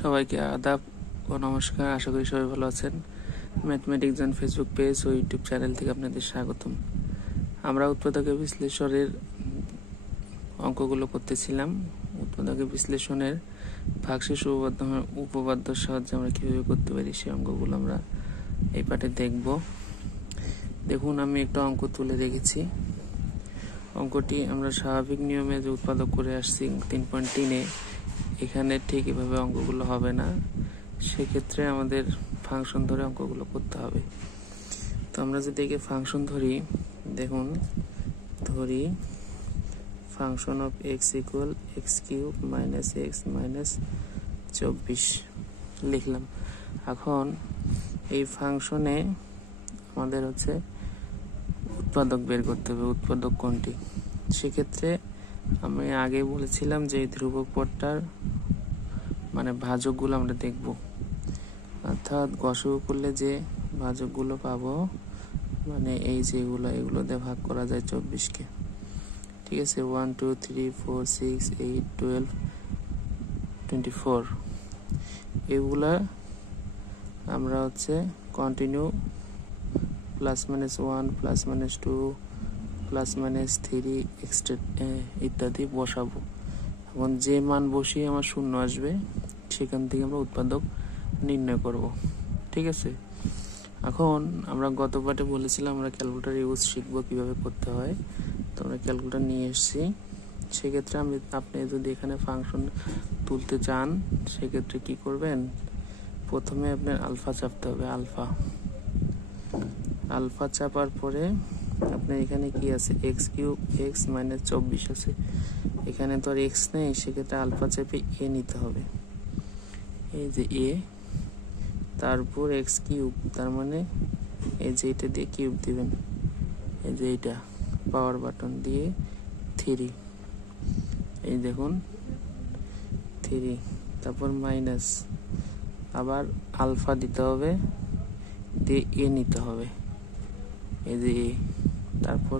সবাইকে আদাব ও নমস্কার। আশা করি সবাই ভালো আছেন। ম্যাথমেটিক্স অ্যান্ড ফেসবুক পেজ ও ইউটিউব চ্যানেল থেকে আপনাদের স্বাগতম। আমরা উৎপাদকের বিশ্লেষণের অঙ্কগুলো করতেছিলাম। উৎপাদকের বিশ্লেষণের ভাগশেষ উপপাদ্যর সাহায্যে আমরা কীভাবে করতে পারি সেই অঙ্কগুলো আমরা এই পাঠে দেখব। দেখুন, আমি একটা অঙ্ক তুলে রেখেছি। অঙ্কটি আমরা স্বাভাবিক নিয়মে যে উৎপাদক করে আসছি 3.3-এ, এখানে ঠিক এভাবে অঙ্কগুলো হবে না। সেক্ষেত্রে আমাদের ফাংশন ধরে অঙ্কগুলো করতে হবে। তো আমরা যদি একে ফাংশন ধরি, দেখুন ধরি function of x equal x cube minus x minus 24 লিখলাম। এখন এই ফাংশনে আমাদের উৎপাদক বের করতে হবে। উৎপাদক কোনটি? সেক্ষেত্রে আমি আগে বলেছিলাম যে এই ধ্রুবক পদটার ভাজকগুলো আমরা দেখব, অর্থাৎ গসক করলে যে ভাজকগুলো পাবো, এই যেগুলো এগুলো দিয়ে ভাগ করা যায় 24-কে। ঠিক আছে, 1 2 3 4 6 8 12 24 এগুলা আমরা continue plus minus 1 plus minus 2 plus minus 3 ইত্যাদি বসাবো। এখন যে মান বসিয়ে আমার শূন্য আসবে সেখান থেকে আমরা উৎপাদক নির্ণয় করব। ঠিক আছে, এখন আমরা গত পাঠে বলেছিলাম আমরা ক্যালকুলেটর ইউজ শিখবো কিভাবে করতে হয়। তো আমরা ক্যালকুলেটর নিয়ে এসেছি। সেক্ষেত্রে আপনি যদি এখানে ফাংশন তুলতে চান, সেক্ষেত্রে কি করবেন? প্রথমে আপনার আলফা চাপতে হবে। আলফা চাপার পরে আপনার এখানে কি আছে? এক্স কিউব এক্স মাইনাস 24 আছে। এখানে তো আর এক্স নেই, সেক্ষেত্রে আলফা চেপে এ নিতে হবে। এই যে এ, তারপর এক্স কিউব, তার এই যে এটা দিয়ে কিউব দিবেন, এই যে এটা পাওয়ার বাটন দিয়ে 3, এই দেখুন 3, তারপর মাইনাস, আবার আলফা দিতে হবে, দিয়ে এ নিতে হবে, এই যে এ, তারপর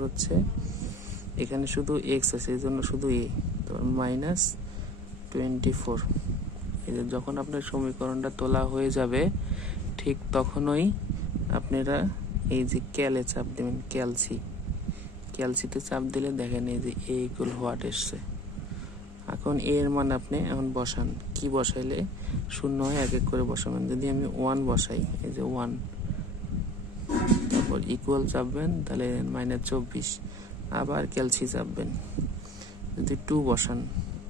এখানে শুধু এক্স আছে, এই জন্য শুধু এ, তারপর মাইনাস 24। এই যে যখন আপনার সমীকরণটা তোলা হয়ে যাবে, ঠিক তখনই আপনারা এই যে ক্যালে চাপ দেবেন। ক্যালসিতে চাপ দিলে দেখেন এই যে এ ইকুয়াল হোয়াট এসছে। এখন এর মান আপনি এখন বসান। কি বসাইলে শূন্য হয় এক এক করে বসাবেন। যদি আমি 1 বসাই, এই যে 1, তারপর ইকুয়াল চাপবেন, তাহলে মাইনাস 24, আবার ক্যালসি চাপবেন। যদি 2 বসান,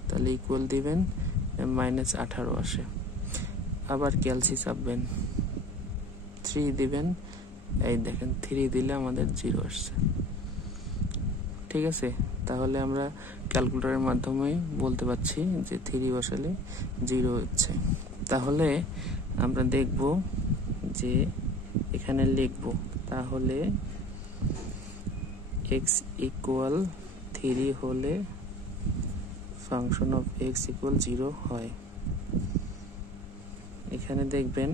তাহলে ইকুয়াল দিবেন, মাইনাস 18 আসে। আবার ক্যালসি চাপবেন, 3 দিবেন, এই দেখেন 3 দিলে আমাদের 0 আসছে। ঠিক আছে, তাহলে আমরা ক্যালকুলেটরের মাধ্যমে বলতে পারছি যে 3 বসালে 0 হচ্ছে। তাহলে আমরা দেখব যে এখানে লিখব, তাহলে x ইকুয়াল 3 হলে ফাংশন অফ x ইকুয়াল 0 হয়। এখানে দেখবেন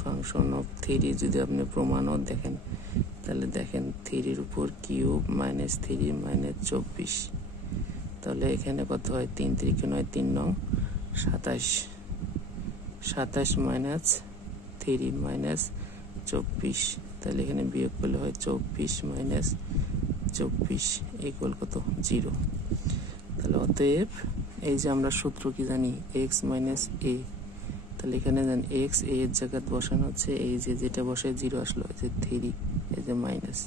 ফাংশন অফ 3 যদি আপনি প্রমাণও দেখেন, তাহলে দেখেন 3-এর উপর কিউব মাইনাস 3 মাইনাস 24, তাহলে এখানে কত হয়? 3 3 9 3 9 27 মাইনাস 3 মাইনাস 24, তাহলে এখানে বিয়োগ করলে হয় 24 মাইনাস 24 ইকুয়াল কত? 0। তাহলে অতএব এই যে আমরা সূত্র কি জানি, x মাইনাস এ, তাহলে এখানে জানি x a এর জায়গায় বসানো হচ্ছে, এই যে যেটা বসে 0 আসলো, এই যে 3, এই যে মাইনাস,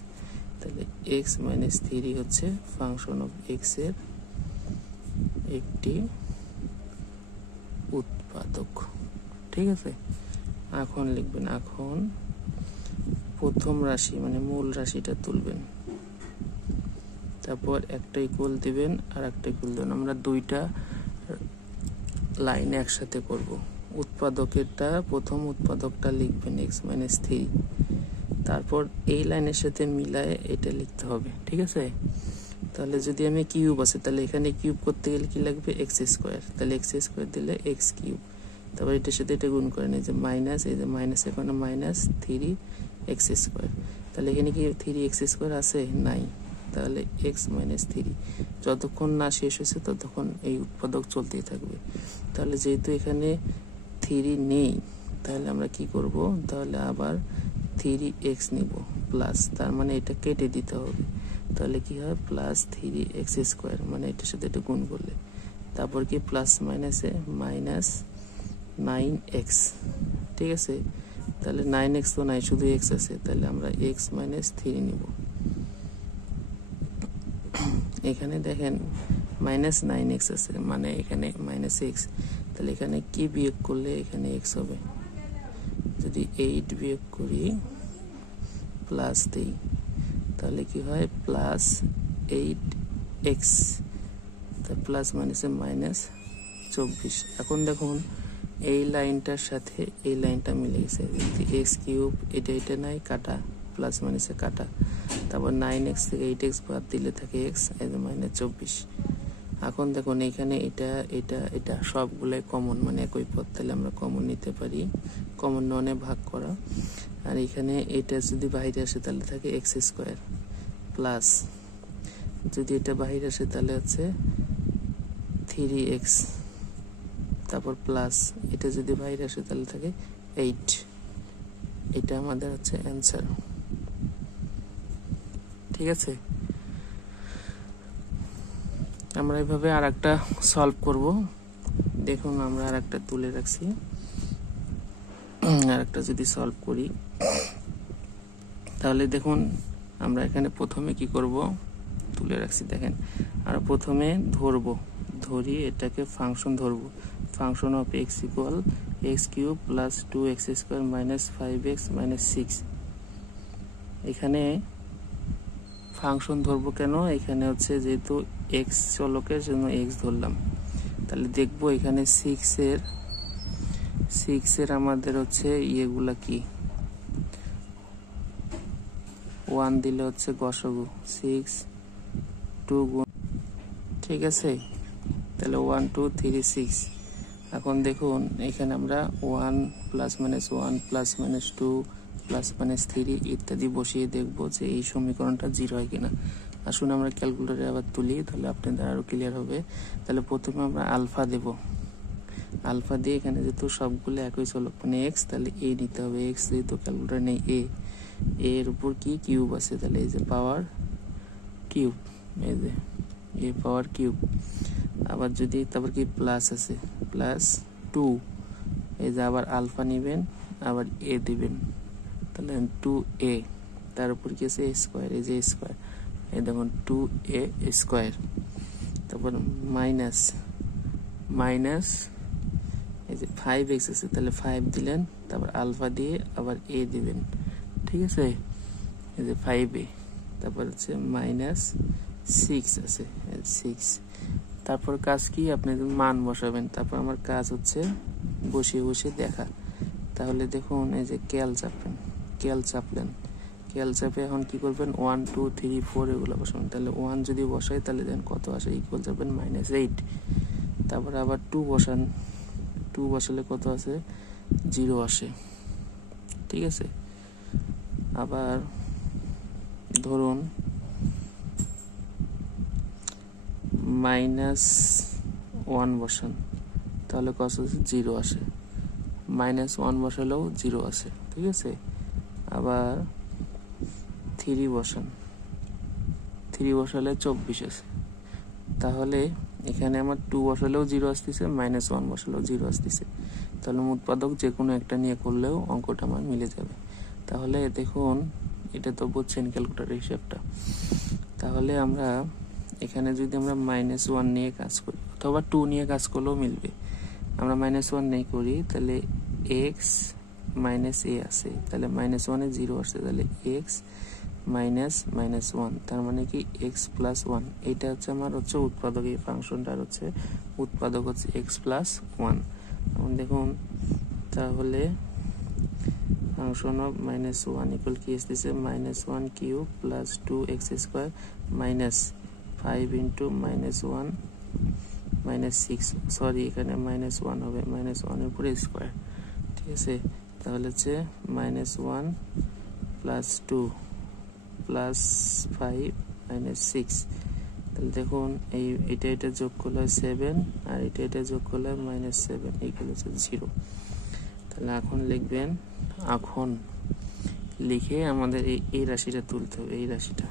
তাহলে x মাইনাস 3 হচ্ছে ফাংশন অফ x এর একটি উৎপাদক। ঠিক আছে, এখন লিখবেন, এখন প্রথম রাশি মূল রাশিটা তুলবেন, তারপর একটা ইকুয়াল দিবেন আর একটা ইকুয়াল দিবেন। আমরা দুইটা লাইন একসাথে করব। উৎপাদকেরটা, প্রথম উৎপাদকটা লিখবেন x মাইনাস 3, তারপর এই লাইনের সাথে মিলায় এটা লিখতে হবে। ঠিক আছে, তাহলে যদি আমি কিউব আছে, তাহলে এখানে কিউব করতে গেলে কি লাগবে? এক্স স্কোয়ার, তাহলে এক্স স্কোয়ার দিলে এক্স কিউব, তারপর এটার সাথে এটা গুণ করেন, এই যে মাইনাস, এই যে মাইনাস, মাইনাস 3 এক্স স্কোয়ার, তাহলে এখানে কি 3 এক্স স্কোয়ার আছে? নাই, তাহলে এক্স মাইনাস 3 যতক্ষণ না শেষ হয়েছে ততক্ষণ এই উৎপাদক চলতেই থাকবে। তাহলে যেহেতু এখানে 3 নেই তাহলে আমরা কি করব, তাহলে আবার 3x নিব প্লাস, তার মানে এটা কেটে দিতে হবে। তাহলে কি হয়, প্লাস 3x স্কোয়ার, মানে এটার সাথে এটা গুণ করলে তারপর কি প্লাস মাইনাসে মাইনাস 9x। ঠিক আছে, তাহলে 9x তো নাই, শুধু x আছে, তাহলে আমরা x মাইনাস 3 নিব। এখানে দেখেন মাইনাস 9x আছে, মানে এখানে মাইনাস x, তাহলে এখানে কি বিয়োগ করলে এখানে x হবে। যদি 8 বিয়োগ করি প্লাস দিই তাহলে কি হয়, প্লাস 8x, তা প্লাস মাইনাসে মাইনাস 24। এখন দেখুন এই লাইনটার সাথে এই লাইনটা মিলে গেছে, এক্স কিউব এটা নাই, কাটা, প্লাস মাইনাসে কাটা, তারপর 9x থেকে 8x বাদ দিলে থাকে x, মাইনাস 24। এখন দেখুন এখানে এটা সবগুলাই কমন, মানে একই পদ, তাহলে আমরা কমন নিতে পারি, কমন ননে ভাগ করা। আর এখানে এটা যদি বাইরে আসে তাহলে থাকে এক্স স্কোয়ার, প্লাস যদি এটা বাইরে আসে তাহলে হচ্ছে 3x, তারপর প্লাস এটা যদি বাইরে আসে তাহলে থাকে 8। এটা আমাদের হচ্ছে অ্যান্সার। ঠিক আছে, আমরা এইভাবে আর একটা সলভ করব। দেখুন আমরা আর একটা তুলে রাখছি, আর একটা যদি সলভ করি তাহলে দেখুন আমরা এখানে প্রথমে কি করব, তুলে রাখছি দেখেন, আর প্রথমে ধরি এটাকে ফাংশন ধরবো, function of x equal x cube plus 2x square minus 5x minus 6। এখানে ফাংশন ধরবো কেন, এখানে হচ্ছে যেহেতু x চলকের জন্য x ধরলাম, তাহলে দেখবো এখানে 6 এর আমাদের হচ্ছে ইয়েগুলা কি, 1 দিলে হচ্ছে গসাগু 6 2 গুণ, ঠিক আছে, তাহলে 1 2 3 6। এখন দেখুন এখানে আমরা 1 plus minus 1 plus minus 2 plus minus 3 ইত্যাদি বসিয়ে দেখবো যে এই সমীকরণটা 0 হয় কিনা। আসুন আমরা ক্যালকুলেটরে আবার তুলি, তাহলে আপনাদের আরো ক্লিয়ার হবে। তাহলে প্রথমে আমরা আলফা দেব, আলফা দিয়ে এখানে যেহেতু সবগুলো একই চলক মানে এক্স, তাহলে এ নিতে হবে, এক্স যেহেতু ক্যালকুলেটর নেই এর উপর কি কিউব আছে, তাহলে এই যে পাওয়ার কিউব, এই যে এ পাওয়ার কিউব। আবার যদি তারপর কি প্লাস আছে, প্লাস 2, এই যে আবার আলফা নেবেন আবার এ দিবেন, তাহলে 2a, তার উপর কি আছে স্কোয়ার, এই যে স্কোয়ার, এই দেখুন 2a স্কোয়ার, তারপর মাইনাস এই যে 5x আছে, তাহলে 5 দিলেন, তারপর আলফা দিয়ে আবার a দিবেন, ঠিক আছে, এই যে 5a, তারপর হচ্ছে মাইনাস 6 আছে 6। তারপর কাজ কি, আপনি মান বসাবেন, তারপর আমার কাজ হচ্ছে বসে দেখা। তাহলে দেখুন এই যে ক্যাল চাপলে এখন কি করবেন, 1 2 3 4 এগুলো বসাবেন, তাহলে 1 যদি বসাই তাহলে দেন কত আসে, ইকুয়াল যাবেন -8। তারপর আবার 2 বসান, 2 বসালে কত আছে, 0 আসে, ঠিক আছে। আবার ধরুন -1 বসান, তাহলে কত আছে, 0 আসে, -1 বসালেও 0 আসে, ঠিক আছে। আবার 3 বসান, 3 বসালে 24 আসে, তাহলে এখানে আমার 2 বসালেও 0 আসতেছে, -1 বসালেও 0 আসতেছে, তাহলে উৎপাদক যে কোনো একটা নিয়ে করলেও অঙ্কটা আমার মিলে যাবে। তাহলে দেখুন এটা তো বুঝছেন ক্যালকুলেটরের হিসাবটা। তাহলে আমরা এখানে যদি আমরা -1 নিয়ে কাজ করি অথবা 2 নিয়ে কাজ করলেও মিলবে, আমরা -1 নেই করি, তাহলে x মাইনাস a আছে, তাহলে -1 এ 0 আসছে, তাহলে x মাইনাস -1, তার মানে কি x প্লাস 1, এটা হচ্ছে আমার হচ্ছে উৎপাদক, এই ফাংশনটার হচ্ছে উৎপাদক হচ্ছে x প্লাস 1। এখন দেখুন তাহলে ফাংশন অফ -1 ইকুয়াল কি আসতেছে, -1 cube plus 2x square minus 5 into -1 minus 6, sorry এখানে -1 হবে, -1 এর উপরে স্কোয়ার, ঠিক আছে। তাহলে হচ্ছে -1 প্লাস 2 প্লাস 5 মাইনাস 6। তাহলে দেখুন এটা যোগ করলে হয় 7 আর এটা যোগ করলে হয় মাইনাস 7 ইকুয়াল হচ্ছে 0। তাহলে এখন লিখবেন, এখন লিখে আমাদের এই রাশিটা তুলতে হবে, এই রাশিটা।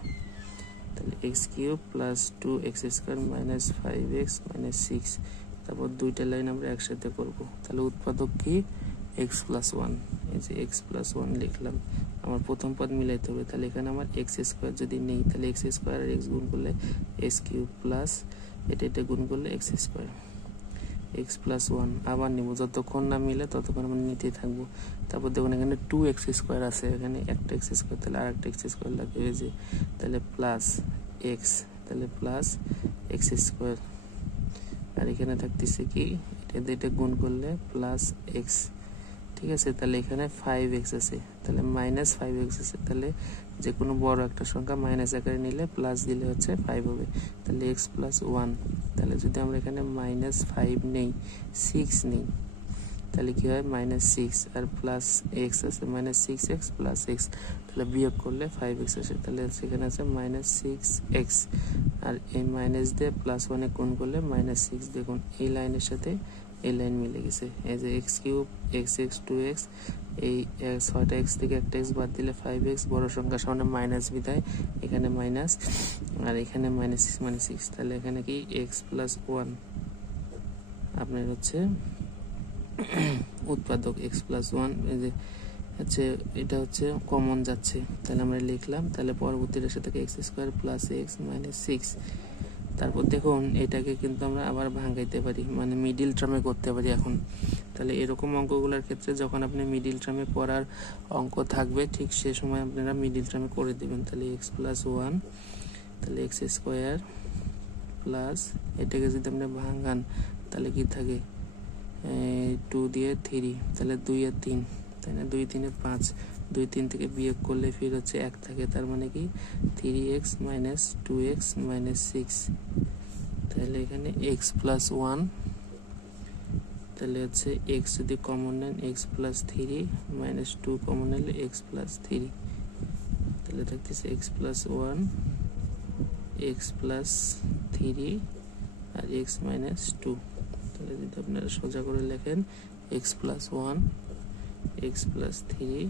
তাহলে x cube plus 2x square minus 5x minus 6, তারপর দুইটা লাইন আমরা একসাথে করব। তাহলে উৎপাদক কি? x plus 1। এই যে x প্লাস 1 লিখলাম, আমার প্রথম পদ মিলাইতে হবে। তাহলে এখানে আমার এক্স স্কোয়ার যদি নেই, তাহলে এক্স স্কোয়ার আর এক্স গুণ করলে এক্স কিউব প্লাস এটা গুণ করলে এক্স স্কোয়ার, এক্স প্লাস 1 আবার নিব, যতক্ষণ না মিলে ততক্ষণ আমরা নিতেই থাকবো। তারপর দেখুন এখানে 2x স্কোয়ার আছে, এখানে একটা এক্স স্কোয়ার, তাহলে আর একটা এক্স স্কোয়ার লাগবে, এই যে তাহলে প্লাস এক্স, তাহলে প্লাস এক্স স্কোয়ার। আর এখানে থাকতেছে কি, এটা গুণ করলে প্লাস এক্স, ঠিক আছে। তাহলে এখানে 5x আছে, তাহলে মাইনাস 5x আছে। তাহলে যে কোনো বড় একটা সংখ্যা মাইনাস আকারে নিলে প্লাস দিলে হচ্ছে 5 হবে। তাহলে x প্লাস 1, তাহলে যদি আমরা এখানে মাইনাস 5 নেই, 6 নেই, তাহলে কি হয় মাইনাস 6 আর প্লাস এক্স আছে, মাইনাস 6x প্লাস এক্স, তাহলে বিয়োগ করলে 5x আসে। তাহলে সেখানে আছে মাইনাস 6x আর এই মাইনাস দিয়ে প্লাস 1 গুণ করলে মাইনাস 6। দেখুন এই লাইনের সাথে এই লাইন মিলে গেছে। এই যে এক্স কিউব এক্স 2x, এই 6টা এক্স থেকে একটা এক্স বাদ দিলে 5x, বড় সংখ্যার সামনে মাইনাস বিদায় এখানে মাইনাস, আর এখানে মাইনাস 6, তাহলে এখানে কি এক্স প্লাস 1 আপনার হচ্ছে উৎপাদক এক্স প্লাস 1। এই যে হচ্ছে এটা হচ্ছে কমন যাচ্ছে, তাহলে আমরা লিখলাম। তাহলে পরবর্তী রাশি থেকে x square plus x minus 6। তারপর দেখুন এটাকে কিন্তু আমরা আবার ভাঙাইতে পারি, মানে মিডিল টার্মে করতে পারি এখন। তাহলে এরকম অঙ্কগুলোর ক্ষেত্রে যখন আপনি মিডিল টার্মে করার অঙ্ক থাকবে, ঠিক সে সময় আপনারা মিডিল টার্মে করে দেবেন। তাহলে এক্স প্লাস 1, তাহলে এক্স স্কোয়ার প্লাস এটাকে যদি আপনি ভাঙান তাহলে কি থাকে 2 দিয়ে 3, তাহলে 2 আর 3, তাই না, 2 3 5, 2 3 থেকে বিয়োগ করলে ফির হচ্ছে 1 থাকে, তার মানে কি 3x মাইনাস 2x মাইনাস 6। তাহলে এখানে x প্লাস 1, তাহলে হচ্ছে x যদি কমন নেন x প্লাস 3 মাইনাস 2 কমন নিলে x প্লাস 3, তাহলে থাকতেছে x প্লাস 1 x প্লাস 3 আর x মাইনাস 2। তাহলে যদি আপনারা সোজা করে লেখেন x প্লাস 1 x প্লাস 3,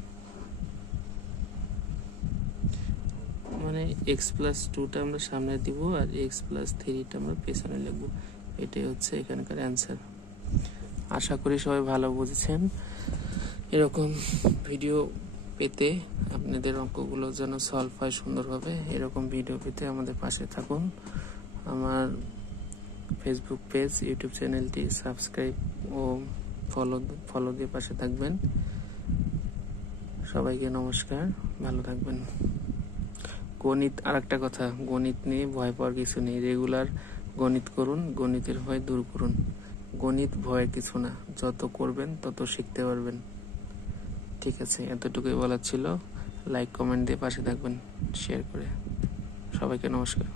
মানে x প্লাস 2টা আমরা সামনে দিব আর x প্লাস 3টা আমরা পেছনে লিখব। এটাই হচ্ছে এখানকার অ্যান্সার। আশা করি সবাই ভালো বুঝেছেন। এরকম ভিডিও পেতে, আপনাদের অঙ্কগুলো যেন সলভ হয় সুন্দরভাবে, এরকম ভিডিও পেতে আমাদের পাশে থাকুন। আমার ফেসবুক পেজ, ইউটিউব চ্যানেলটি সাবস্ক্রাইব ও ফলো দিয়ে পাশে থাকবেন। সবাইকে নমস্কার, ভালো থাকবেন। গণিত, আরেকটা কথা, গণিত নিয়ে ভয় পাওয়ার কিছু নেই। রেগুলার গণিত করুন, গণিতের ভয় দূর করুন। গণিত ভয়ের কিছু না, যত করবেন তত শিখতে পারবেন। ঠিক আছে, এতটুকুই বলার ছিল। লাইক কমেন্ট দিয়ে পাশে থাকবেন, শেয়ার করে। সবাইকে নমস্কার।